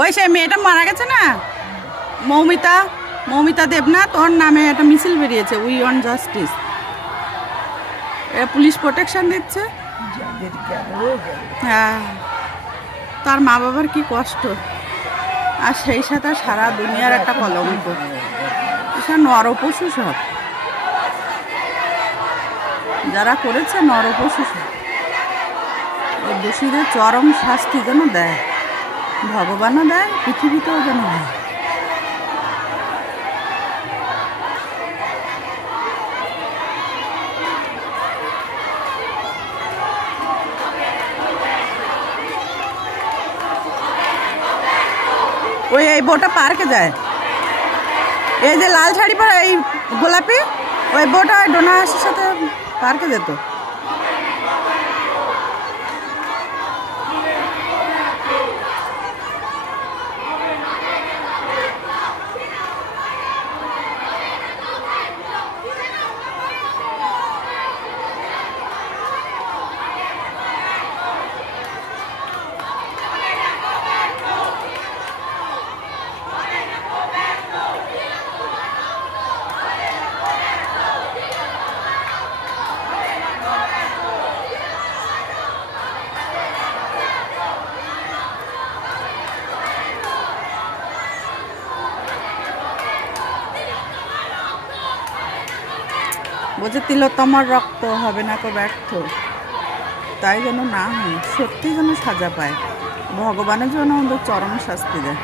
ওই সেই মেয়েটা মারা গেছে না, মৌমিতা, মৌমিতা দেবনাথ, ওর নামে একটা মিছিল বেরিয়েছে, we want justice. Police protection দিচ্ছে। হ্যাঁ, তার মা বাবার কি কষ্ট, আর সেই সাথে সারা দুনিয়ার একটা কলঙ্ক। এসব নরপশু সব, যারা করেছে নরপশু সব। দোষীদের চরম শাস্তি যেন দেয়, ভগবানও দেয়, পৃথিবীতেও যেন হয়। ওই এই বউটা পার্কে যায়, এই যে লাল শাড়ি পরা, এই গোলাপি, ওই বউটা ডোনাসের সাথে পার্কে যেত। বলছে তিলোত্তমার রক্ত হবে না তো ব্যর্থ, তাই যেন না হয়, সত্যি যেন সাজা পায়, ভগবানের জন্য আমাদের চরম শাস্তি দেয়।